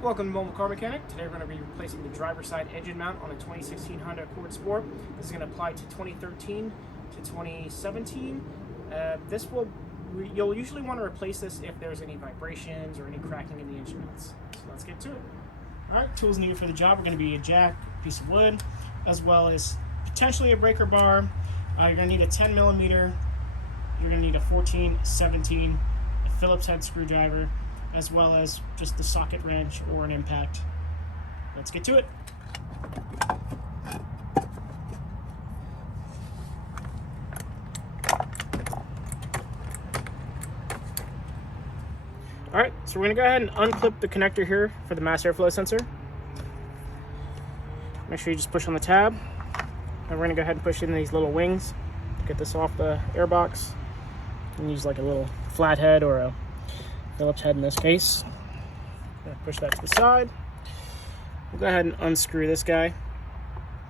Welcome to Mobile Car Mechanic. Today we're going to be replacing the driver's side engine mount on a 2016 Honda Accord Sport. This is going to apply to 2013 to 2017. You'll usually want to replace this if there's any vibrations or any cracking in the engine mounts. So let's get to it. Alright, tools needed for the job are going to be a jack, a piece of wood, as well as potentially a breaker bar. You're going to need a 10 millimeter. You're going to need a 14, 17, a Phillips head screwdriver, as well as just the socket wrench or an impact. Let's get to it. Alright, so we're going to go ahead and unclip the connector here for the mass airflow sensor. Make sure you just push on the tab. And we're going to go ahead and push in these little wings to get this off the airbox. You can use like a little flathead or a Phillips head in this case. Push that to the side. We'll go ahead and unscrew this guy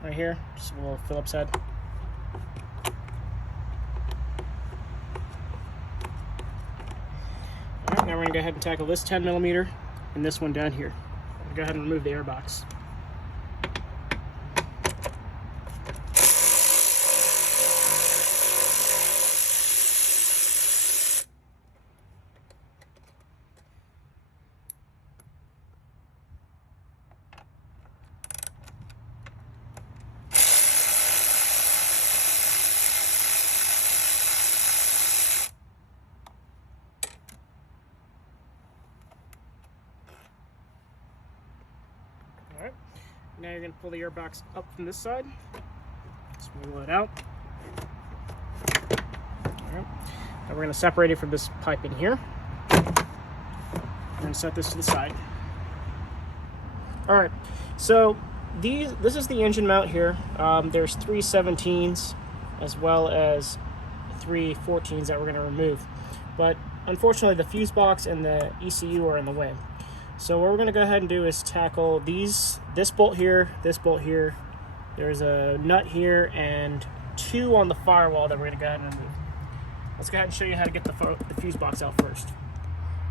right here, just a little Phillips head. Alright, now we're going to go ahead and tackle this 10 millimeter and this one down here. We'll go ahead and remove the airbox. Alright, now you're going to pull the airbox up from this side. Just wiggle it out. Alright, now we're going to separate it from this pipe in here. We're going to set this to the side. Alright, so this is the engine mount here. There's 3 17s as well as 3 14s that we're going to remove. But unfortunately the fuse box and the ECU are in the way. So what we're going to go ahead and do is tackle this bolt here, this bolt here. There's a nut here and 2 on the firewall that we're going to go ahead and remove. Let's go ahead and show you how to get the fuse box out first.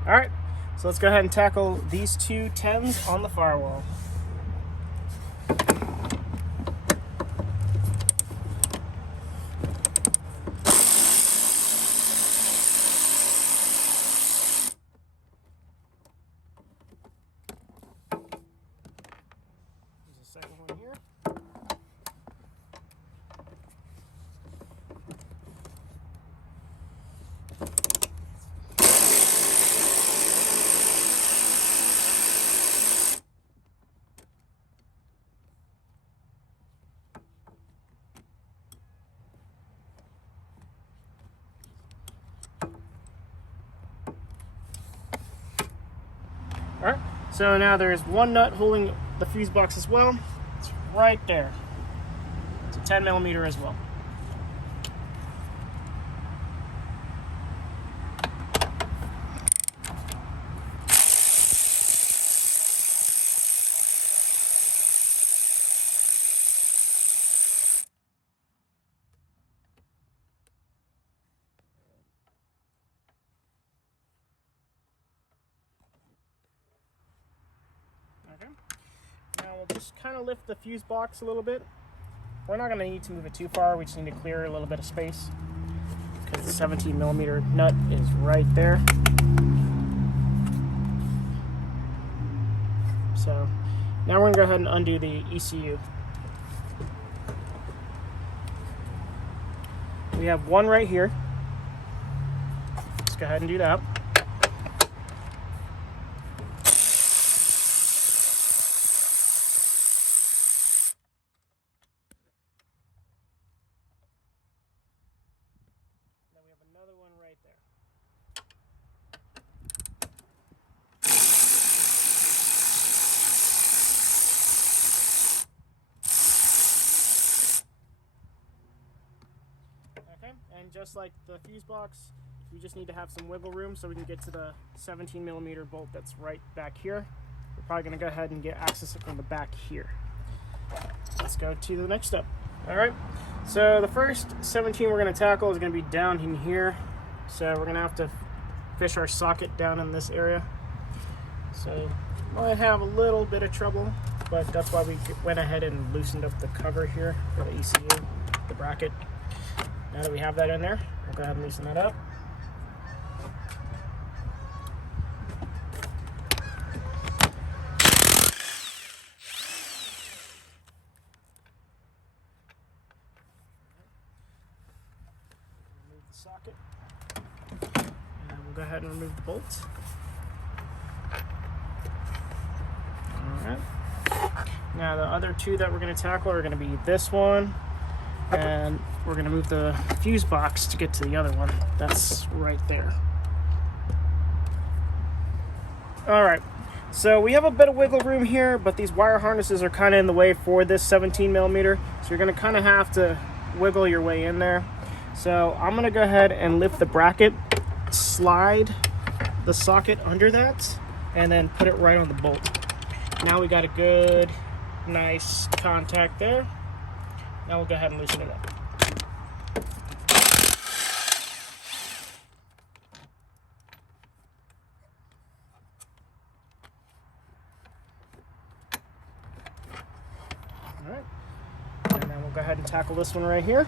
Alright, so let's go ahead and tackle these 2 10s on the firewall. Second one here. All right, so now there's one nut holding the fuse box as well. It's right there. It's a 10 millimeter as well. Okay. Now we'll just kind of lift the fuse box a little bit. We're not going to need to move it too far. We just need to clear a little bit of space because the 17 millimeter nut is right there. So now we're going to go ahead and undo the ECU. We have one right here. Let's go ahead and do that. We have another one right there. Okay, and just like the fuse box, we just need to have some wiggle room so we can get to the 17 millimeter bolt that's right back here. We're probably going to go ahead and access it from the back here. Let's go to the next step. All right, so the first 17 we're going to tackle is going to be down in here. So we're going to have to fish our socket down in this area. So might have a little bit of trouble, but that's why we went ahead and loosened up the cover here for the ECU, the bracket. Now that we have that in there, we'll go ahead and loosen that up. Remove the socket, and we'll go ahead and remove the bolts. Alright. Now the other two that we're going to tackle are going to be this one, and we're going to move the fuse box to get to the other one. That's right there. Alright, so we have a bit of wiggle room here, but these wire harnesses are kind of in the way for this 17 millimeter, so you're going to kind of have to wiggle your way in there. So I'm going to go ahead and lift the bracket, slide the socket under that, and then put it right on the bolt. Now we got a good, nice contact there. Now we'll go ahead and loosen it up. All right, and then we'll go ahead and tackle this one right here.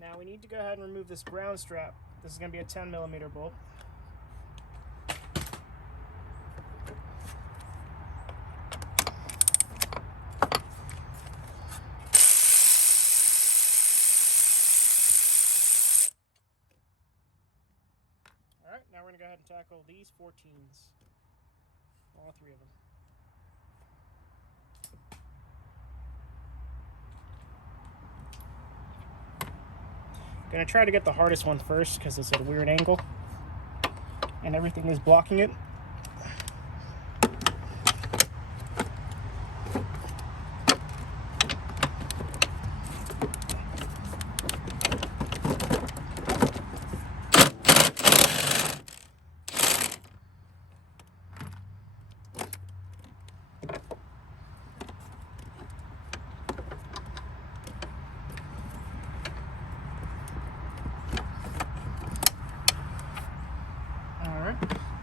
Now we need to go ahead and remove this ground strap. This is going to be a 10 millimeter bolt. Alright, now we're going to go ahead and tackle these 14s. All three of them. Gonna try to get the hardest one first because it's at a weird angle and everything is blocking it.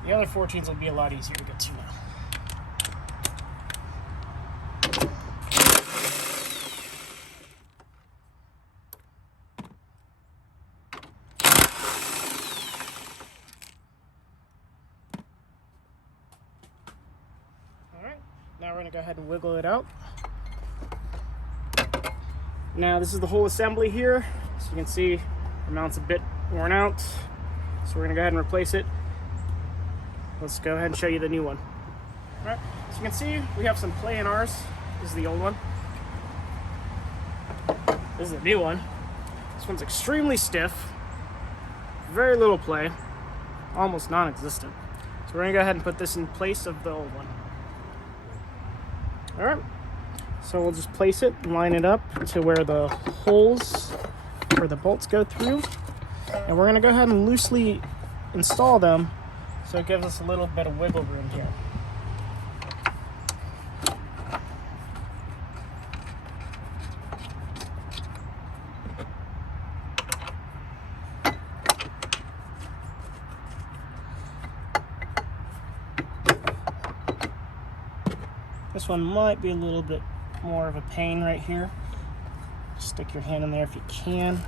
The other 14s will be a lot easier to get to now. Alright, now we're going to go ahead and wiggle it out. Now this is the whole assembly here. So you can see the mount's a bit worn out. So we're going to go ahead and replace it. Let's go ahead and show you the new one. All right, so you can see we have some play in ours. This is the old one. This is the new one. This one's extremely stiff, very little play, almost non-existent. So we're gonna go ahead and put this in place of the old one. All right, so we'll just place it, line it up to where the holes where the bolts go through, and we're gonna go ahead and loosely install them so it gives us a little bit of wiggle room here. This one might be a little bit more of a pain right here. Stick your hand in there if you can.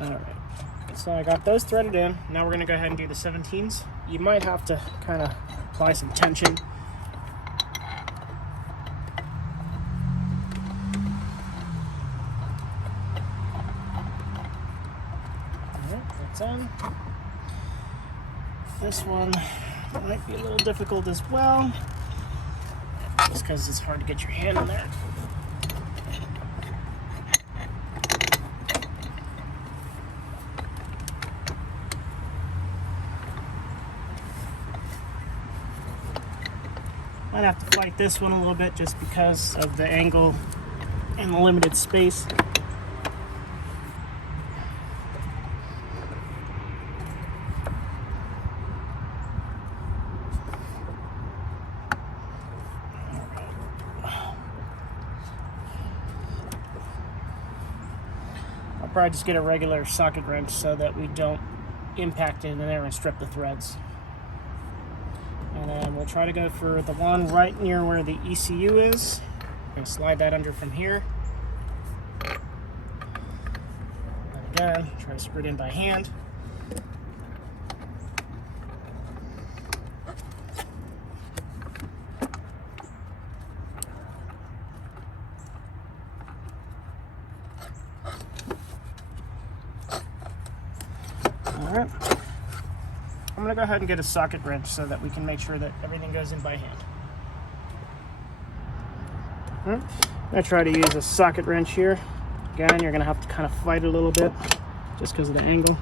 Alright, so I got those threaded in. Now we're going to go ahead and do the 17s. You might have to kind of apply some tension. Alright, that's in. This one might be a little difficult as well, just because it's hard to get your hand in there. Might have to fight this one a little bit just because of the angle and the limited space. probably just get a regular socket wrench so that we don't impact it in there and strip the threads. And then we'll try to go for the one right near where the ECU is. I'm going to slide that under from here. And again, try to screw it in by hand. Alright, I'm going to go ahead and get a socket wrench so that we can make sure that everything goes in by hand. I'm going to try to use a socket wrench here. Again, you're going to have to kind of fight it a little bit just because of the angle.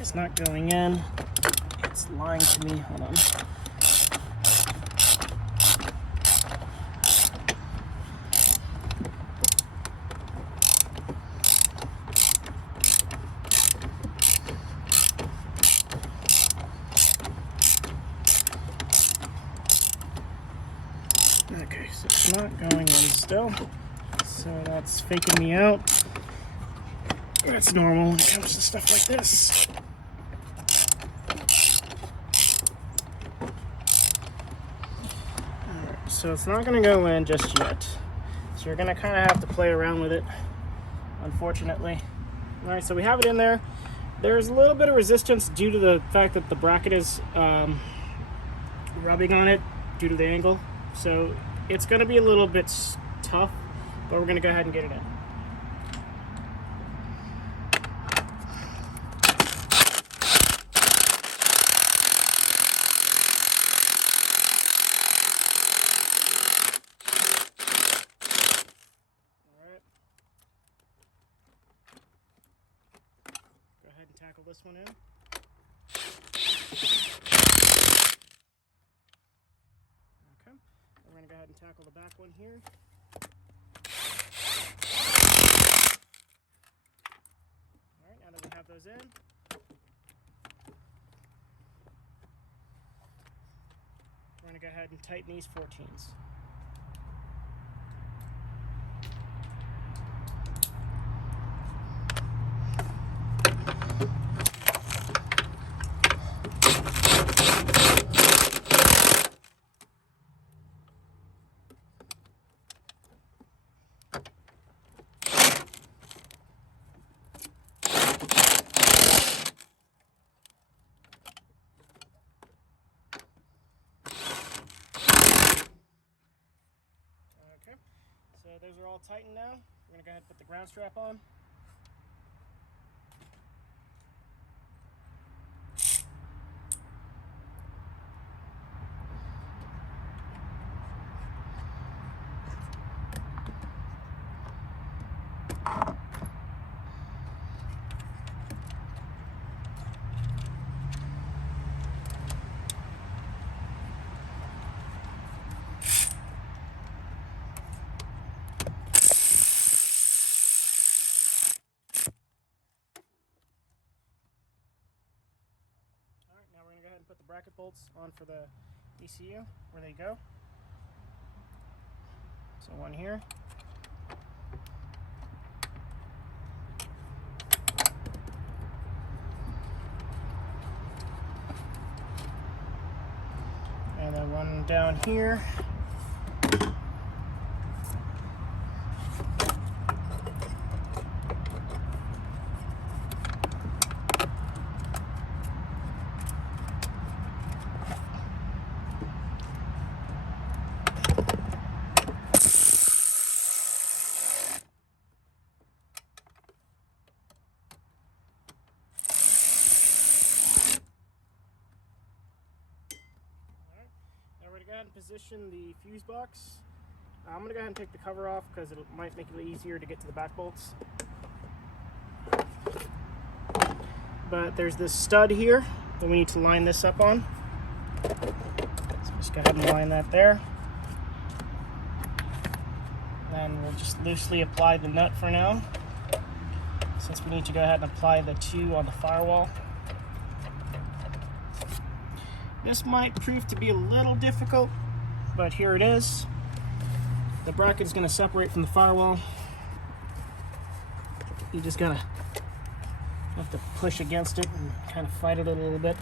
It's not going in. It's lying to me. Hold on. Okay, so it's not going in still. So that's faking me out. That's normal when it comes to stuff like this. So it's not going to go in just yet. So you're going to kind of have to play around with it, unfortunately. All right, so we have it in there. There's a little bit of resistance due to the fact that the bracket is rubbing on it due to the angle. So it's going to be a little bit tough, but we're going to go ahead and get it in. Tackle this one in. Okay, we're going to go ahead and tackle the back one here. Alright, now that we have those in, we're going to go ahead and tighten these 14s. So those are all tightened now. We're going to go ahead and put the ground strap on. Now we're going to go ahead and put the bracket bolts on for the ECU, where they go. So one here. And then one down here. position the fuse box. I'm going to go ahead and take the cover off because it might make it easier to get to the back bolts. But there's this stud here that we need to line this up on. So just go ahead and line that there. And we'll just loosely apply the nut for now, since we need to go ahead and apply the 2 on the firewall. This might prove to be a little difficult, but here it is. The bracket is going to separate from the firewall. You just gotta have to push against it and kind of fight it a little bit.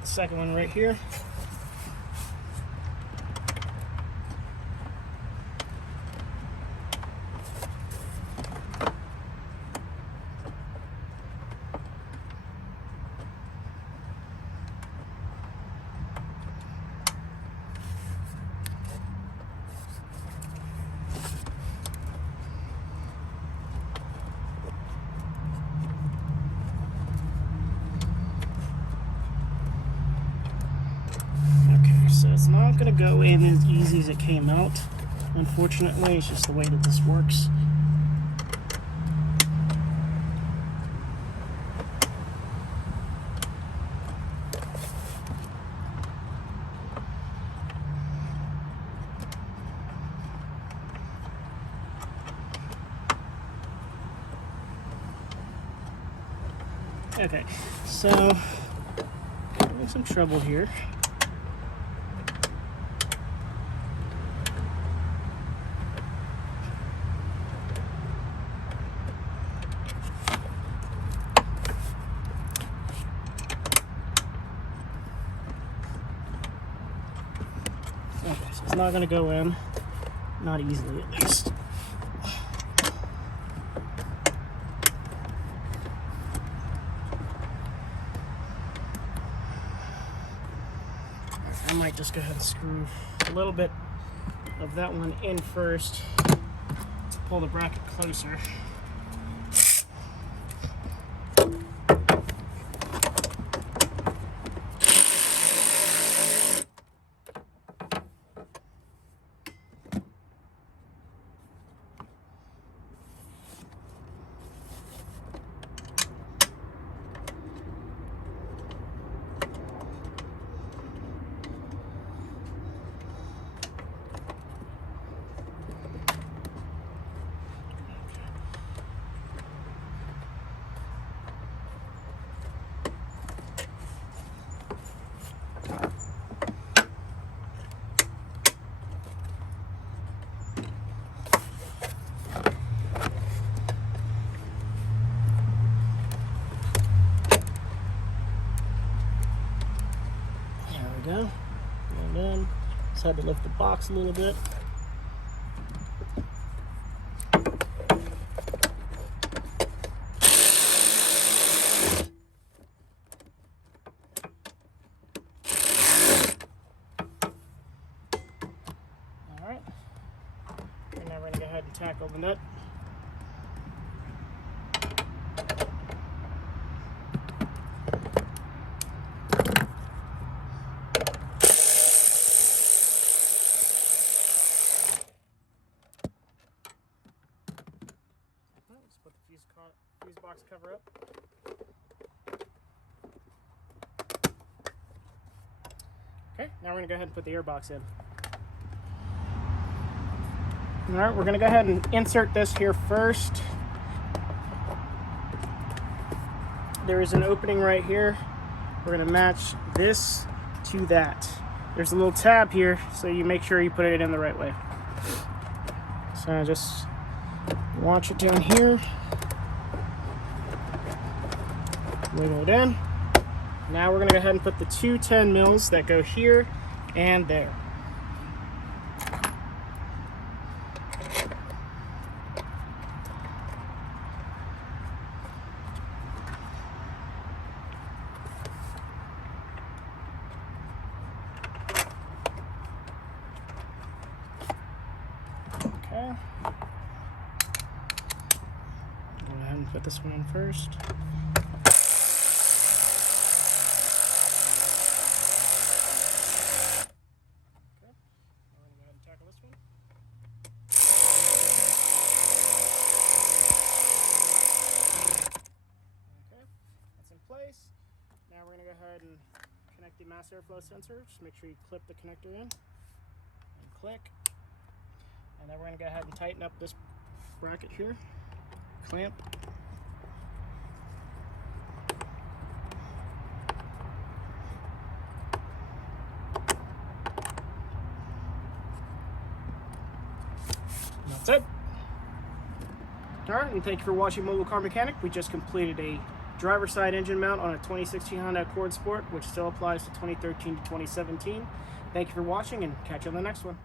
The second one right here. So it's not going to go in as easy as it came out. Unfortunately, it's just the way that this works. Okay, so having some trouble here. Okay, so it's not going to go in, not easily at least. I might just go ahead and screw a little bit of that one in first to pull the bracket closer. Go. And then just had to lift the box a little bit. Alright. And now we're going to go ahead and tackle the nut. Let's put the fuse box cover up. Okay, now we're going to go ahead and put the air box in. Alright, we're going to go ahead and insert this here first. There is an opening right here. We're going to match this to that. there's a little tab here, so you make sure you put it in the right way. So just launch it down here, wiggle it in. Now we're going to go ahead and put the two 10 mils that go here and there. Okay. Go ahead and put this one in first. Tackle this one. Okay, that's in place. Now we're going to go ahead and connect the mass airflow sensor. Just make sure you clip the connector in and click. And then we're going to go ahead and tighten up this bracket here. Clamp. That's it. Alright, and thank you for watching Mobile Car Mechanic. We just completed a driver's side engine mount on a 2016 Honda Accord Sport, which still applies to 2013 to 2017. Thank you for watching, and catch you on the next one.